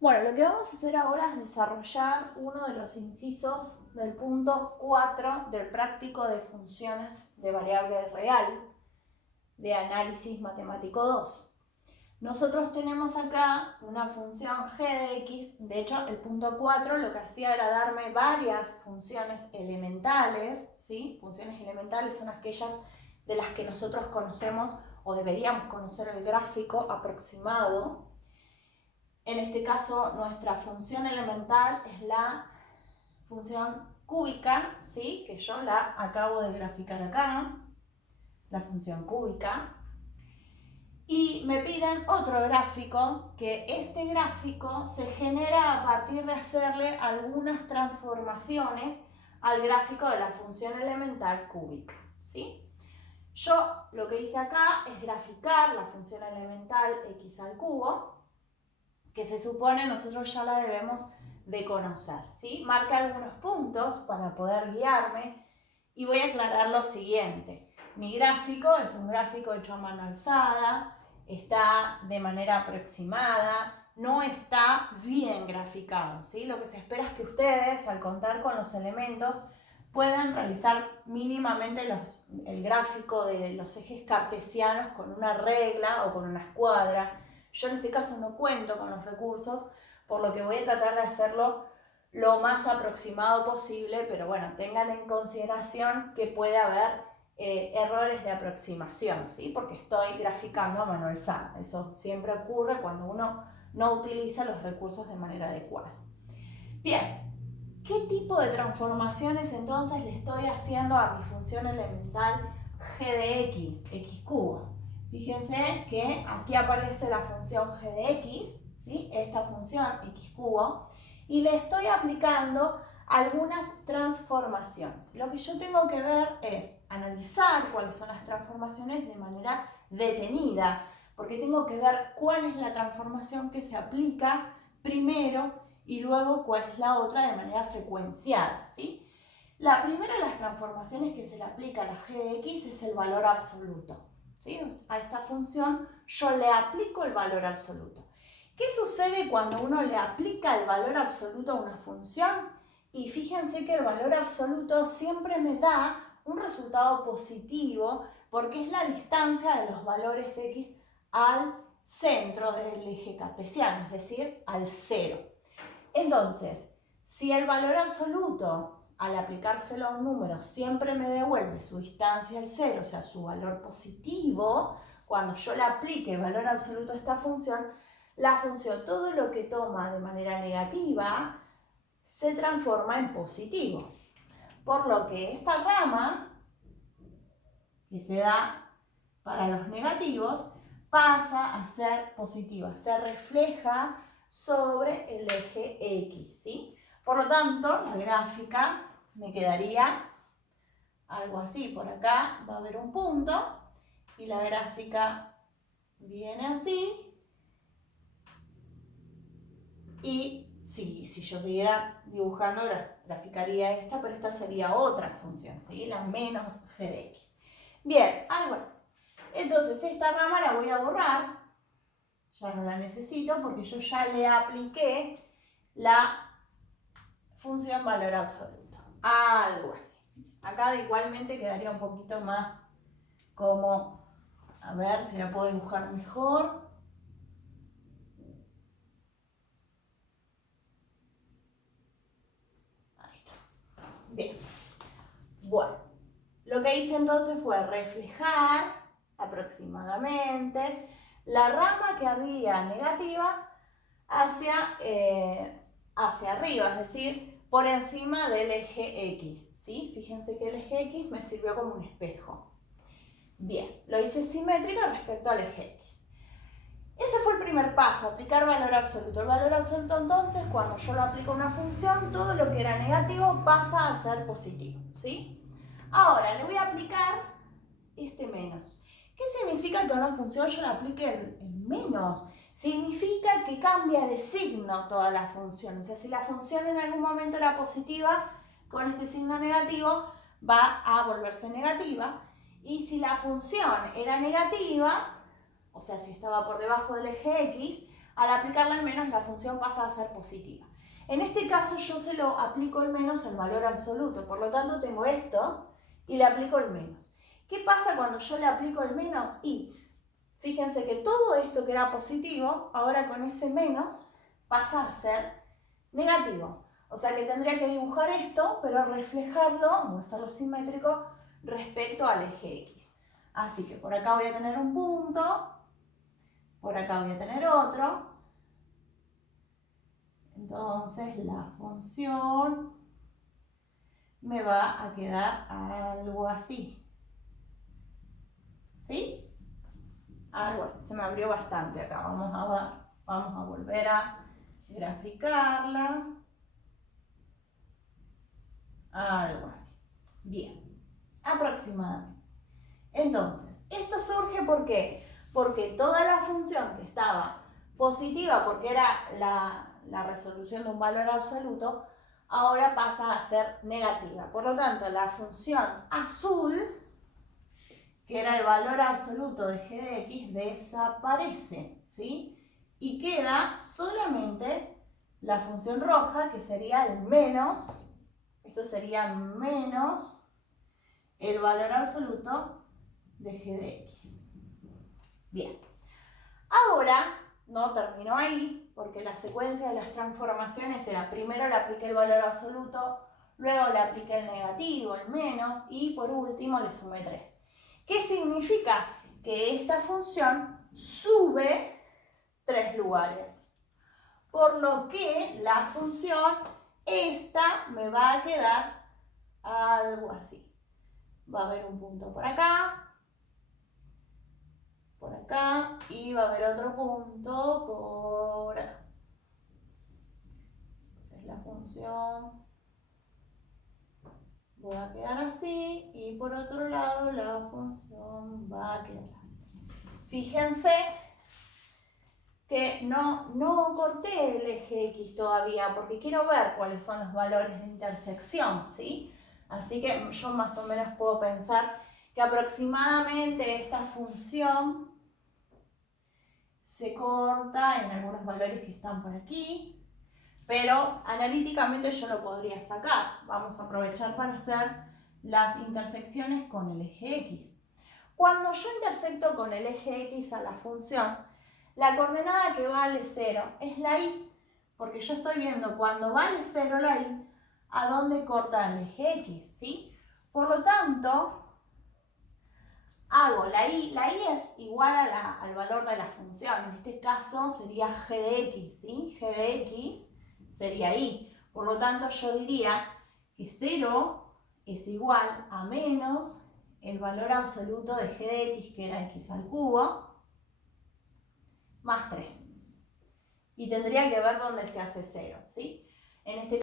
Bueno, lo que vamos a hacer ahora es desarrollar uno de los incisos del punto 4 del práctico de funciones de variable real de análisis matemático 2. Nosotros tenemos acá una función g de x, de hecho el punto 4 lo que hacía era darme varias funciones elementales, ¿sí? Funciones elementales son aquellas de las que nosotros conocemos o deberíamos conocer el gráfico aproximado. En este caso, nuestra función elemental es la función cúbica, ¿sí? Que yo la acabo de graficar acá, la función cúbica. Y me piden otro gráfico, que este gráfico se genera a partir de hacerle algunas transformaciones al gráfico de la función elemental cúbica, ¿sí? Yo lo que hice acá es graficar la función elemental x al cubo, que se supone nosotros ya la debemos de conocer, ¿sí? Marqué algunos puntos para poder guiarme y voy a aclarar lo siguiente. Mi gráfico es un gráfico hecho a mano alzada, está de manera aproximada, no está bien graficado, ¿sí? Lo que se espera es que ustedes, al contar con los elementos, puedan realizar mínimamente el gráfico de los ejes cartesianos con una regla o con una escuadra. Yo en este caso no cuento con los recursos, por lo que voy a tratar de hacerlo lo más aproximado posible, pero bueno, tengan en consideración que puede haber errores de aproximación, ¿sí? Porque estoy graficando a mano alzada. Eso siempre ocurre cuando uno no utiliza los recursos de manera adecuada. Bien, ¿qué tipo de transformaciones entonces le estoy haciendo a mi función elemental g de x cubo? Fíjense que aquí aparece la función g de x, ¿sí? Esta función x cubo, y le estoy aplicando algunas transformaciones. Lo que yo tengo que ver es analizar cuáles son las transformaciones de manera detenida, porque tengo que ver cuál es la transformación que se aplica primero y luego cuál es la otra de manera secuencial, ¿sí? La primera de las transformaciones que se le aplica a la g de x es el valor absoluto, ¿sí? A esta función yo le aplico el valor absoluto. ¿Qué sucede cuando uno le aplica el valor absoluto a una función? Y fíjense que el valor absoluto siempre me da un resultado positivo porque es la distancia de los valores x al centro del eje cartesiano, es decir, al cero. Entonces, si el valor absoluto, al aplicárselo a un número, siempre me devuelve su distancia al cero, o sea, su valor positivo, cuando yo le aplique el valor absoluto a esta función, la función, todo lo que toma de manera negativa, se transforma en positivo. Por lo que esta rama, que se da para los negativos, pasa a ser positiva, se refleja sobre el eje X, ¿sí? Por lo tanto, la gráfica me quedaría algo así. Por acá va a haber un punto y la gráfica viene así. Y si yo siguiera dibujando, graficaría esta, pero esta sería otra función, ¿sí? La menos g de x. Bien, algo así. Entonces, esta rama la voy a borrar. Ya no la necesito porque yo ya le apliqué la función valor absoluto. Algo así. Acá igualmente quedaría un poquito más como, a ver si la puedo dibujar mejor. Ahí está. Bien. Bueno, lo que hice entonces fue reflejar aproximadamente la rama que había negativa hacia arriba, es decir, por encima del eje X, ¿sí? Fíjense que el eje X me sirvió como un espejo. Bien, lo hice simétrico respecto al eje X. Ese fue el primer paso, aplicar valor absoluto. El valor absoluto entonces, cuando yo lo aplico a una función, todo lo que era negativo pasa a ser positivo, ¿sí? Ahora le voy a aplicar este menos. ¿Qué significa que a una función yo le aplique el menos? Significa que cambia de signo toda la función. O sea, si la función en algún momento era positiva, con este signo negativo va a volverse negativa. Y si la función era negativa, o sea, si estaba por debajo del eje X, al aplicarle el menos la función pasa a ser positiva. En este caso yo se lo aplico el menos al valor absoluto, por lo tanto tengo esto y le aplico el menos. ¿Qué pasa cuando yo le aplico el menos? Y fíjense que todo esto que era positivo, ahora con ese menos pasa a ser negativo. O sea que tendría que dibujar esto, pero reflejarlo, o hacerlo simétrico, respecto al eje X. Así que por acá voy a tener un punto, por acá voy a tener otro. Entonces la función me va a quedar algo así. ¿Sí? Algo así. Se me abrió bastante acá. Vamos a volver a graficarla. Algo así. Bien. Aproximadamente. Entonces, esto surge ¿por qué? Porque toda la función que estaba positiva, porque era la resolución de un valor absoluto, ahora pasa a ser negativa. Por lo tanto, la función azul, que era el valor absoluto de g de x, desaparece, ¿sí? Y queda solamente la función roja, que sería el menos, esto sería menos el valor absoluto de g de x. Bien. Ahora, no terminó ahí, porque la secuencia de las transformaciones era primero le apliqué el valor absoluto, luego le apliqué el negativo, el menos, y por último le sumé 3. ¿Qué significa? Que esta función sube 3 lugares. Por lo que la función esta me va a quedar algo así. Va a haber un punto por acá y va a haber otro punto por acá. Entonces la función va a quedar así y por otro lado la función va a quedar así. Fíjense que no corté el eje X todavía porque quiero ver cuáles son los valores de intersección, ¿sí? Así que yo más o menos puedo pensar que aproximadamente esta función se corta en algunos valores que están por aquí, pero analíticamente yo lo podría sacar. Vamos a aprovechar para hacer las intersecciones con el eje X. Cuando yo intersecto con el eje X a la función, la coordenada que vale 0 es la y, porque yo estoy viendo cuando vale 0 la y, a dónde corta el eje X, ¿sí? Por lo tanto, hago la y es igual al valor de la función, en este caso sería g de x, ¿sí? G de x sería y, por lo tanto yo diría que 0 es igual a menos el valor absoluto de g de x, que era x al cubo, más 3. Y tendría que ver dónde se hace 0, ¿sí? En este